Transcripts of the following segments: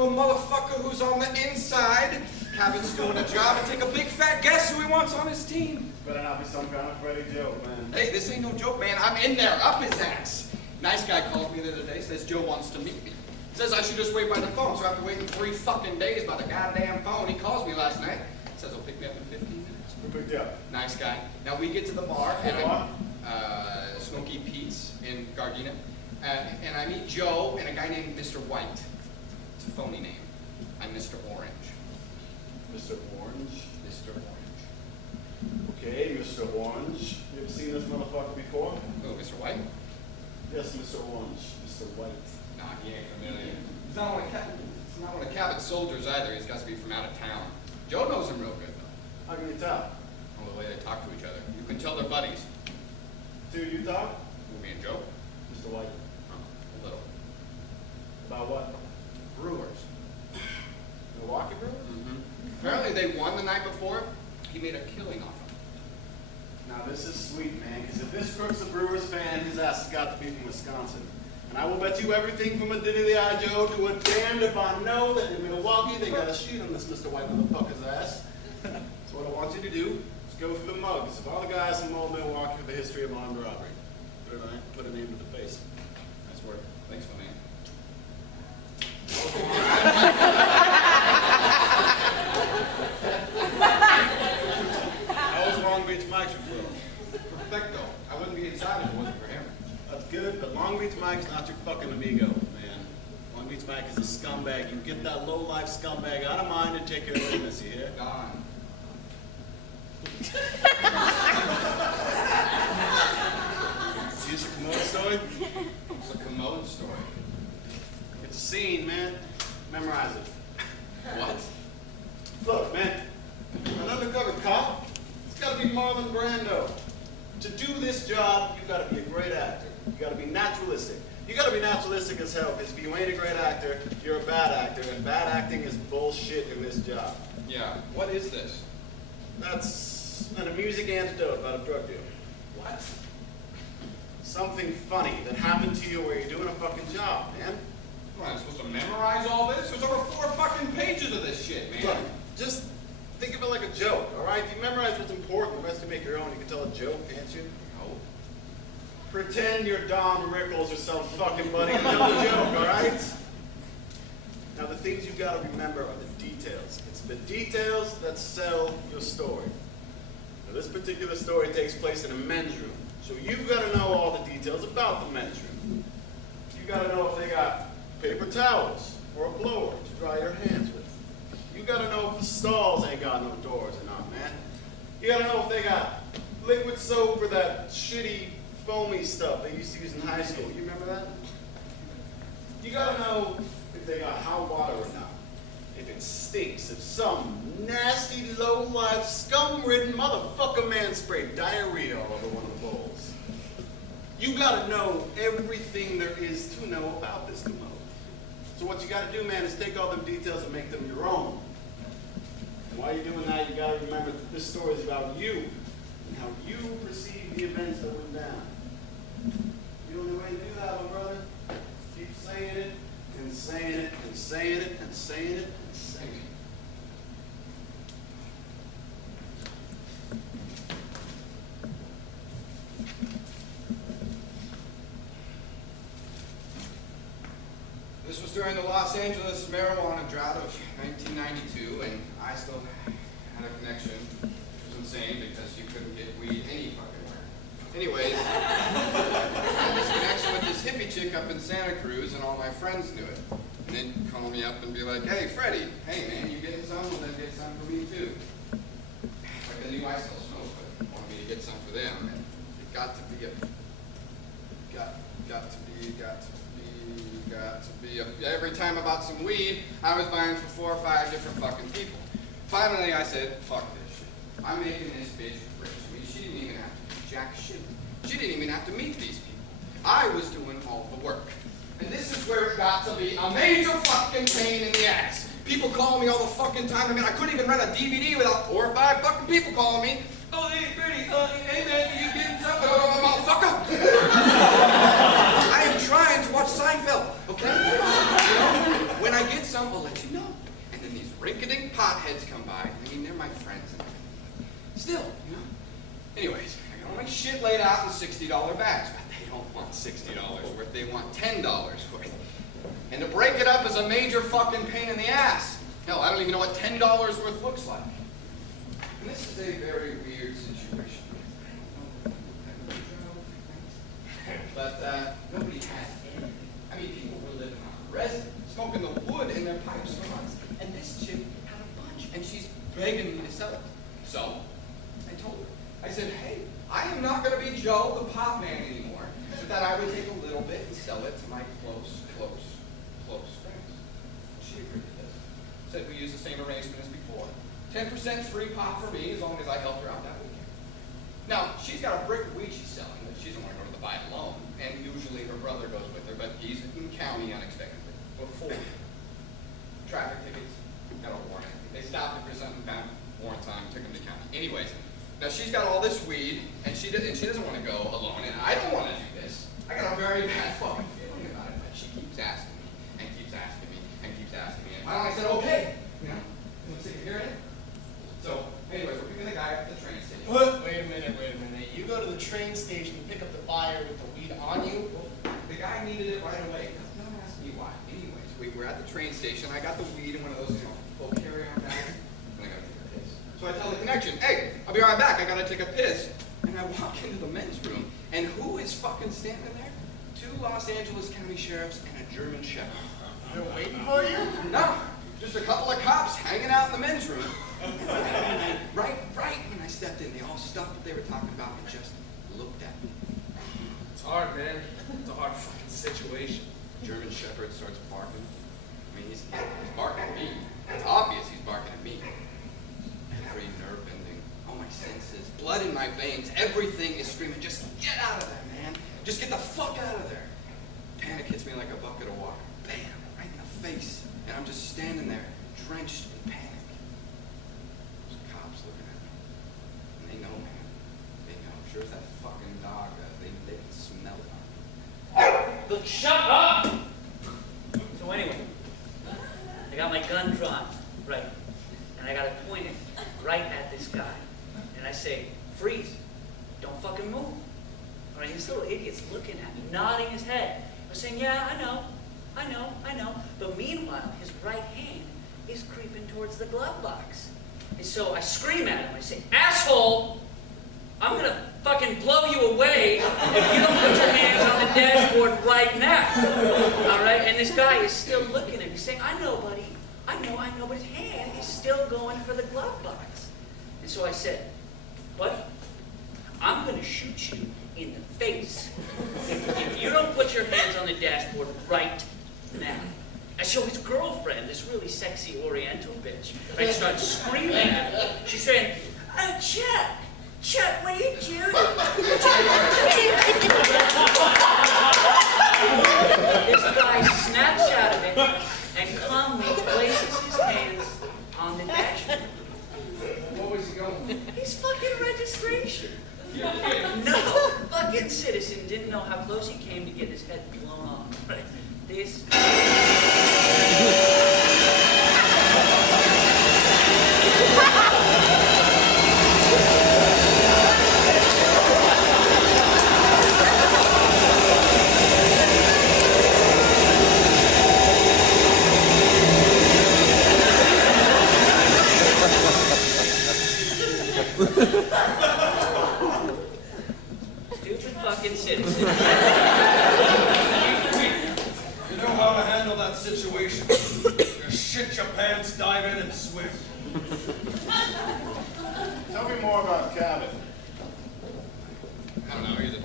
to a motherfucker who's on the inside. Cabot's doing a job and take a big fat guess who he wants on his team. Better not be some kind of Freddy joke, man. Hey, this ain't no joke, man. I'm in there, up his ass. Nice guy called me the other day, says Joe wants to meet me. Says I should just wait by the phone, so after waiting 3 fucking days by the goddamn phone, he calls me last night. Says he'll pick me up in 15 minutes. Who picked you up? Nice guy. Now we get to the bar, Smoky Pete's in Gardena, and I meet Joe and a guy named Mr. White. It's a phony name. I'm Mr. Orange. Mr. Orange? Mr. Orange. Okay, Mr. Orange. You ever seen this motherfucker before? Oh, Mr. White? Yes, Mr. Orange. Mr. White. Nah, he ain't familiar. He's not one of Cabot's soldiers either. He's got to be from out of town. Joe knows him real good, though. How can you tell? Oh, the way they talk to each other. You can tell they're buddies. Do you talk? Who, me and Joe? Mr. White. A little. About what? Brewers. Milwaukee Brewers? Mm-hmm. Apparently they won the night before. He made a killing off them. Now this is sweet, man, because if this crook's a Brewers fan, his ass has got to be from Wisconsin. And I will bet you everything from a Diddy-the-I Joe to a damned if I know that in Milwaukee they got a sheet on this Mr. White motherfucker's ass. So what I want you to do is go through the mugs of all the guys from old Milwaukee with a history of armed robbery. Put a name to the face. Nice work. Thanks, my man. How was Long Beach Mike's referral? Perfecto. I wouldn't be inside if it wasn't for him. That's good, but Long Beach Mike's not your fucking amigo, man. Long Beach Mike is a scumbag. You get that low-life scumbag out of mind and take care of business, you hear? Gone. Use a commode story? It's a commode story. It's a scene, man. Memorize it. What? Look, man, an undercover cop, it's got to be Marlon Brando. To do this job, you've got to be a great actor. You got to be naturalistic. You got to be naturalistic as hell, because if you ain't a great actor, you're a bad actor, and bad acting is bullshit in this job. Yeah. What is this? That's an amusing anecdote about a drug deal. What? Something funny that happened to you where you're doing a fucking job, man. What, am I supposed to memorize all this? There's over 4 fucking pages of this shit, man. Look, just think of it like a joke, all right? You memorize what's important, the rest you make your own. You can tell a joke, can't you? No. Pretend you're Don Rickles or some fucking buddy and tell a joke, all right? Now, the things you've got to remember are the details. It's the details that sell your story. Now, this particular story takes place in a men's room, so you've got to know all the details about the men's room. You've got to know if they got paper towels or a blower to dry your hands with. You gotta know if the stalls ain't got no doors or not, man. You gotta know if they got liquid soap or that shitty foamy stuff they used to use in high school. You remember that? You gotta know if they got hot water or not. If it stinks, if some nasty, low-life, scum-ridden motherfucker man sprayed diarrhea all over one of the bowls. You gotta know everything there is to know about this commode. So what you gotta do, man, is take all them details and make them your own. And while you're doing that, you gotta remember that this story is about you and how you perceive the events that went down. The only way to do that, my brother, keep saying it and saying it and saying it and saying it and saying it. This was during the Los Angeles marijuana drought of 1992, and I still had a connection, which was insane because you couldn't get weed any fucking where. Anyways, I had this connection with this hippie chick up in Santa Cruz, and all my friends knew it. And they'd call me up and be like, "Hey, Freddie, hey man, you getting some? Well, then get some for me too." Like they knew I still smoked, but wanted me to get some for them. And it got to be every time I bought some weed, I was buying for 4 or 5 different fucking people. Finally, I said, fuck this shit. I'm making this bitch rich. I mean, she didn't even have to do jack shit. She didn't even have to meet these people. I was doing all the work. And this is where it got to be a major fucking pain in the ass. People calling me all the fucking time. I mean, I couldn't even rent a DVD without 4 or 5 fucking people calling me. "Oh, hey, Freddie, hey man, you getting something?" Motherfucker! I am trying to watch Seinfeld, okay? You know, when I get some, I'll let potheads come by. I mean, they're my friends. Still, you know. Anyways, I got all my shit laid out in $60 bags, but they don't want $60 worth. They want $10 worth. And to break it up is a major fucking pain in the ass. Hell, I don't even know what $10 worth looks like. And this is a very weird situation. But nobody had any. I mean, people were living on resin, smoking the wood in their pipes for months. And this chick had a bunch, and she's begging me to sell it. So, I told her. I said, hey, I am not going to be Joe the pop man anymore. So that I would take a little bit and sell it to my close friends. She agreed to this. Said we use the same arrangement as before. 10% free pop for me as long as I helped her out that weekend. Now, she's got a brick of weed she's selling, but she doesn't want to go to the buy alone. And usually her brother goes with her, but he's in county unexpectedly. Before. Traffic tickets, got a warrant. They stopped him for something, found warrant time, took him to county. Anyways, now she's got all this weed, and she doesn't want to go alone, and I don't want to do this. I got a very bad fucking feeling about it, but she keeps asking me, and keeps asking me, and keeps asking me, and finally I said, okay, you know, I'm sick of hearing it. So, anyways, we're picking the guy up at the train station. Wait a minute. You go to the train station and pick up the buyer with the weed on you? Well, the guy needed it right away. Don't ask me why. Anyways, we were at the train station. I got the weed in one of those, you know, full carry-on bags, and I gotta take a piss. So I tell the connection, hey, I'll be right back. I gotta take a piss. And I walk into the men's room, and who is fucking standing there? 2 Los Angeles County sheriffs and a German shepherd. They're waiting for you? No, just a couple of cops hanging out in the men's room. Right when I stepped in, they all stopped what they were talking about and just looked at me. It's hard, man. It's a hard fucking situation. German shepherd starts barking. I mean, he's barking at me. It's obvious he's barking at me. Every nerve ending, all my senses, blood in my veins, everything is screaming, just get out of there, man. Just get the fuck out of there. Panic hits me like a bucket of water. Bam, right in the face. And I'm just standing there, drenched in panic. There's cops looking at me. And they know, man. They know. Sure as that fucking dog does. They can smell it on me. Look, shut up! So anyway, I got my gun drawn, right, and I got it pointed right at this guy. And I say, freeze, don't fucking move. All right, this little idiot's looking at me, nodding his head. I'm saying, yeah, I know. But meanwhile, his right hand is creeping towards the glove box. And so I scream at him, I say, asshole! I'm gonna fucking blow you away if you don't put your hands on the dashboard right now. All right? And this guy is still looking at me saying, I know, buddy. I know, but his hand is still going for the glove box. And so I said, buddy, I'm gonna shoot you in the face if you don't put your hands on the dashboard right now. And so his girlfriend, this really sexy Oriental bitch, right, starts screaming at him. She's saying, Chuck, what are you doing? This guy snaps out of it and calmly places his hands on the dashboard. What was he going? His fucking registration. You're kidding. No fucking citizen didn't know how close he came to getting his head blown off. Right? This. Stupid fucking citizen. You know how to handle that situation. Just shit your pants, dive in, and swim. Tell me more about Cabot. I don't know, he's a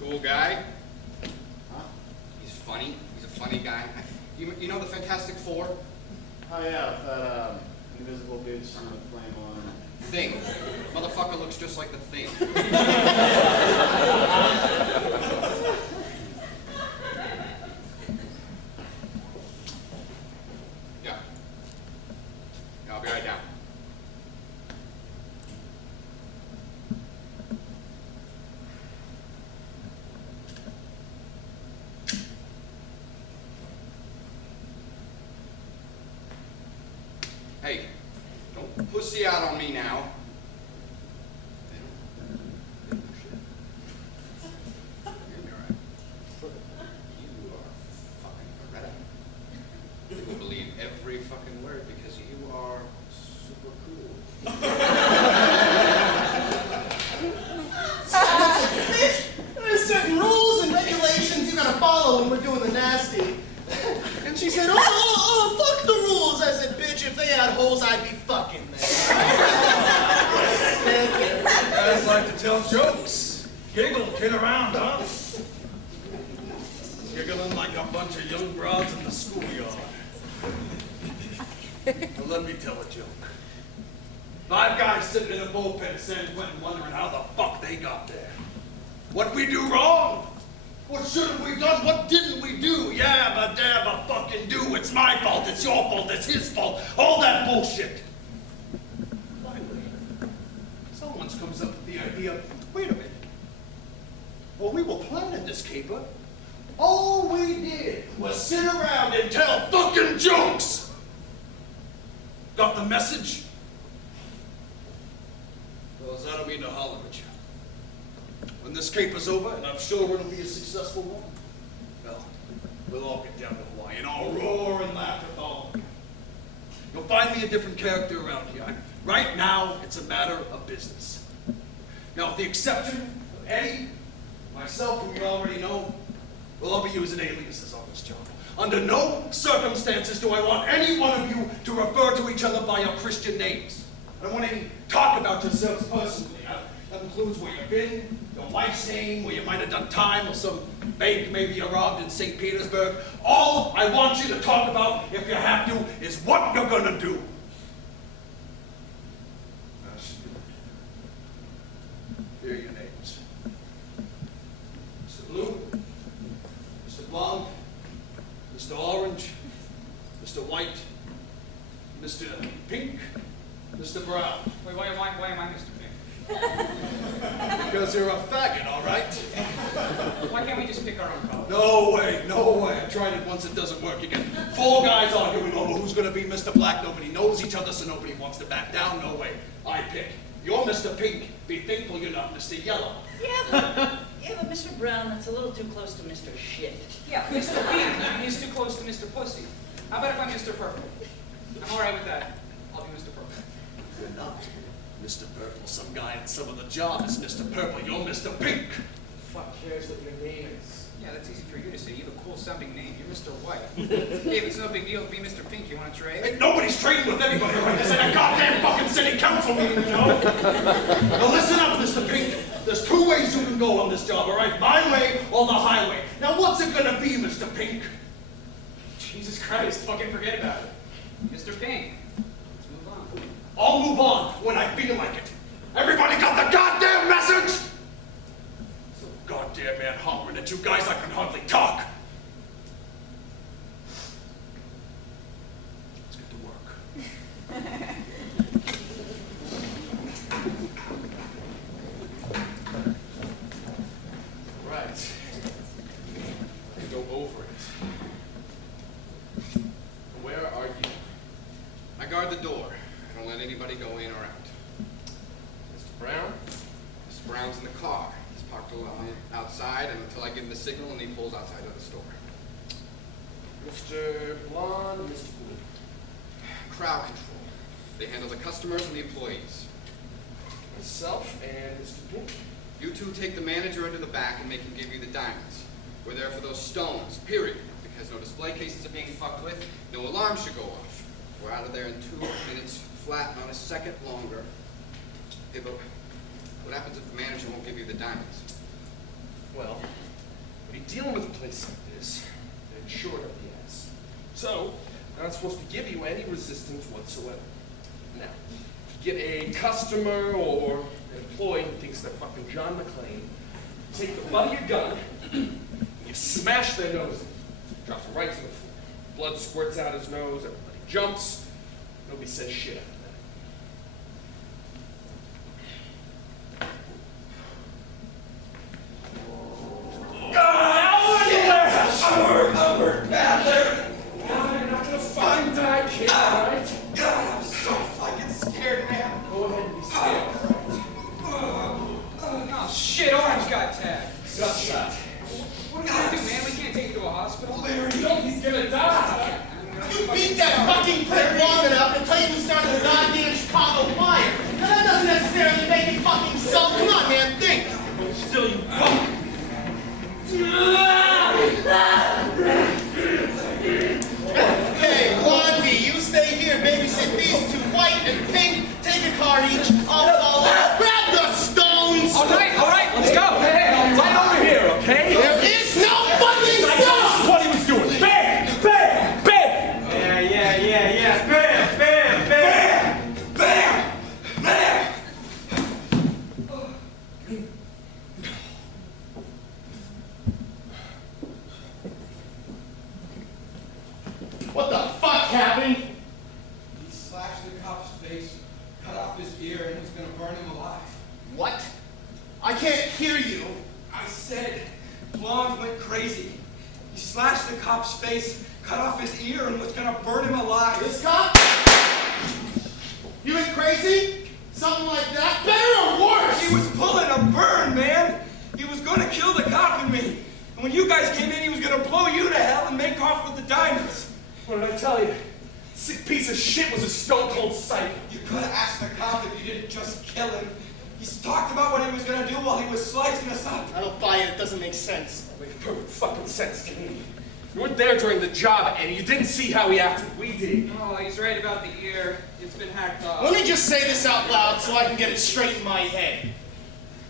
cool guy. Huh? He's funny. He's a funny guy. You know the Fantastic Four? Oh yeah, that invisible bitch on the flame on. Thing. Motherfucker looks just like the Thing. Yeah. I'll be right down. Hey, pussy out on me now. They don't shit. You're gonna be alright. You are fucking Loretta. You will believe every fucking word because you are super cool. Bitch, there's certain rules and regulations you gotta follow when we're doing the nasty. And she said, oh, fuck the rules. I said, bitch, if they had holes, I'd be fucking there. Thank you. You guys like to tell jokes. Giggle, kid around, huh? Giggling like a bunch of young broads in the schoolyard. Now let me tell a joke. 5 guys sitting in a bullpen at San Quentin wondering how the fuck they got there. What we do wrong? What should have we done? What didn't we do? Yabba dabba fucking do. It's my fault, it's your fault, it's his fault. All that bullshit. Finally, someone comes up with the idea, wait a minute. Well, we were planning this caper. All we did was sit around and tell fucking jokes. Got the message? Well, I don't mean to holler at you. When this caper's over, and I'm sure it'll be a successful one, well, we'll all get down to Hawaii and all roar and laugh at all. You'll find me a different character around here. Right now, it's a matter of business. Now, with the exception of Eddie, myself, who you already know, we'll all be using aliases on this job. Under no circumstances do I want any one of you to refer to each other by your Christian names. I don't want any talk about yourselves personally. That includes where you've been, your wife's name, where you might have done time, or some bank maybe you robbed in St. Petersburg. All I want you to talk about, if you have to, is what you're gonna do. Here are your names. Mr. Blue, Mr. Blonde, Mr. Orange, Mr. White, Mr. Pink, Mr. Brown. Wait, why am I Mr. Pink? Because you're a faggot, all right? Why can't we just pick our own color? No way, no way. I tried it once, it doesn't work. You get 4 guys arguing over who's gonna be Mr. Black. Nobody knows each other, so nobody wants to back down. No way. I pick. You're Mr. Pink. Be thankful you're not Mr. Yellow. Yeah, but Mr. Brown, that's a little too close to Mr. Shit. Yeah, Mr. Pink is too close to Mr. Pussy. How about if I'm Mr. Purple? I'm alright with that. I'll be Mr. Purple. You're not Mr. Purple. Some guy in some of the job is Mr. Purple. You're Mr. Pink. Fuck cares what your name is. Yeah, that's easy for you to say. You have a cool sounding name. You're Mr. White. Hey, if it's no big deal to be Mr. Pink, you want to trade? Hey, nobody's trading with anybody right this in a goddamn fucking city council meeting, you know? Now listen up, Mr. Pink. There's 2 ways you can go on this job, all right? My way or the highway. Now what's it gonna be, Mr. Pink? Jesus Christ, fucking forget about it. Mr. Pink, let's move on. I'll move on when I feel like it. Everybody got the goddamn message? So goddamn man hollering at you guys I can hardly talk. Let's get to work. Right. To go over it. Where are you? I guard the door. I don't let anybody go in or out. Mr. Brown? Mr. Brown's in the car. He's parked alone outside until I give him the signal and he pulls outside of the store. Mr. Blonde, Mr. Blue. Crowd control. They handle the customers and the employees. Myself and Mr. Pink. You two take the manager into the back and make him give you the diamonds. We're there for those stones, period. Because no display cases are being fucked with, no alarm should go off. We're out of there in 2 minutes flat, not a second longer. Hey, but what happens if the manager won't give you the diamonds? Well, when you're dealing with a place like this, they're short of the ass. So, they're not supposed to give you any resistance whatsoever. Now, if you get a customer or an employee who thinks they're fucking John McClane, you take the butt of your gun, and you smash their nose in. Drops him right to the floor. Blood squirts out his nose, everybody jumps. Nobody says shit after that. Upward, back there. You're not gonna find that kid, right? God, I'm so fucking scared, man. flat tag. Just that. What are we gonna do, man? We can't take you to a hospital. He's gonna die. You beat that fucking prick long enough until you started the goddamn Chicago fire. Now that doesn't necessarily make it fucking so. Come on, man, think. Still, you fuck. Hey, Blondie, you stay here, babysit these two, white and pink. Take a card each. I'll follow. Grab the stones. All right, let's go. Hey, right over here, okay? There is no fucking This stone. is what he was doing. Bam! Bam! Bam! Yeah. Bam, bam, bam. Bam! Bam! What the fuck happened? He slashed the cop's face, cut off his ear, and was gonna burn him alive. What? I can't hear you. I said, Blonde went crazy. He slashed the cop's face, cut off his ear, and was gonna burn him alive. This cop? You went crazy? Something like that? Better or worse? He was pulling a burn, man. He was gonna kill the cop and me. And when you guys came in, he was gonna blow you to hell and make off with the diamonds. What did I tell you? Sick piece of shit was a stone cold psycho. You could have asked the cop if you didn't just kill him. He's talked about what he was gonna do while he was slicing us up. I don't buy it. It doesn't make sense. It makes perfect fucking sense to me. You weren't there during the job, and you didn't see how he acted. We did. Oh, he's right about the ear. It's been hacked off. Let me just say this out loud so I can get it straight in my head.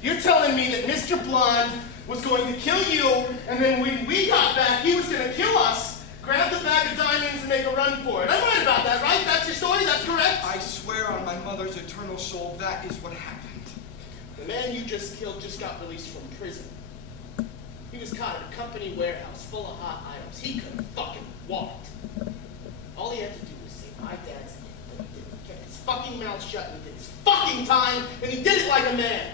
You're telling me that Mr. Blonde was going to kill you, and then when we got back, he was going to kill us, grab the bag of diamonds, and make a run for it. I'm right about that, right? That's your story? That's correct? I swear on my mother's eternal soul, that is what happened. The man you just killed just got released from prison. He was caught at a company warehouse full of hot items. He couldn't fucking walked. All he had to do was say, my dad's in, but he didn't. He kept his fucking mouth shut and he did his fucking time, and he did it like a man.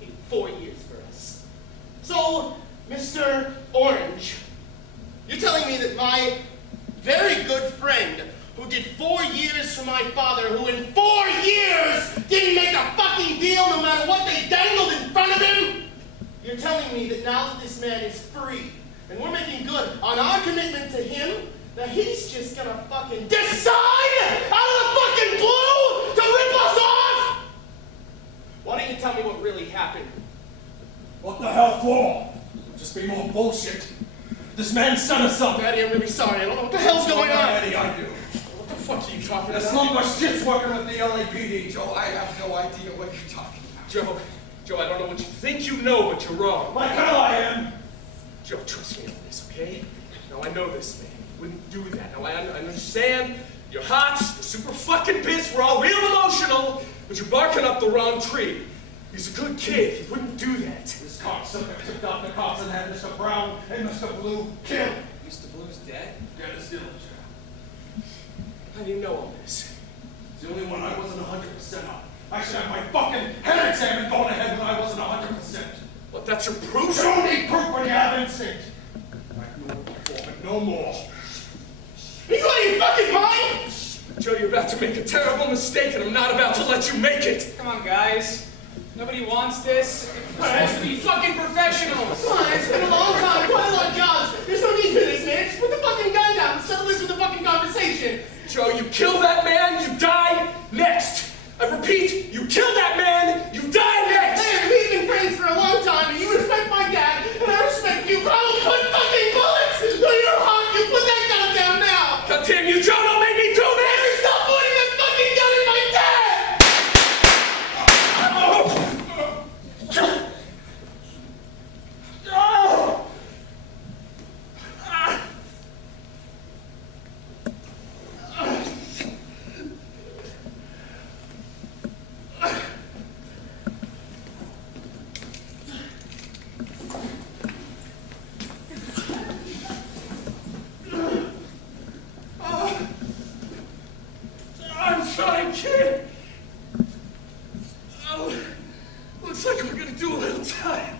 He did 4 years for us. So, Mr. Orange, you're telling me that my very good friend who did 4 years for my father, who in 4 years didn't make a fucking deal no matter what they dangled in front of him? You're telling me that now that this man is free, and we're making good on our commitment to him, that he's just gonna fucking decide out of the fucking blue to rip us off? Why don't you tell me what really happened? What the hell for? Just be more bullshit. This man set us up. Daddy, I'm really sorry. I don't know what the hell's going on. Eddie, I do. What the fuck are you talking This about? lumber shit's working with the LAPD, Joe. I have no idea what you're talking about. Joe, I don't know what you think you know, but you're wrong. Like hell I am. Joe, trust me on this, okay? Now, I know this man. He wouldn't do that. Now, I understand. You're hot. You're super fucking pissed. We're all real emotional. But you're barking up the wrong tree. He's a good kid. He wouldn't do that. This cocksucker took out the cops and had Mr. Brown and Mr. Blue killed. Mr. Blue's dead? Dead as still. How do you know all this? It's the only one I wasn't 100% on. I should have my fucking head examined going ahead when I wasn't 100%. What, that's your proof? You don't need proof when you have instinct. I knew it before, but no more. You got your fucking mind? Joe, you're about to make a terrible mistake, and I'm not about to let you make it. Come on, guys. Nobody wants this. We're supposed to be fucking professionals. Come on, it's been a long time, quite a lot of jobs. There's no need for this, man. Just put the fucking gun down and settle this with a fucking conversation. Joe, you kill that man, you die next. I repeat, you kill that man, you die next. Hey, we've been friends for a long time, and you respect my dad, and I respect you, but I will put fucking bullets through your heart. You put that gun down now. God damn you, Joe, don't make me do this! Stop pointing that fucking gun at my dad! I'm sorry, kid. Oh, looks like we're gonna do a little time.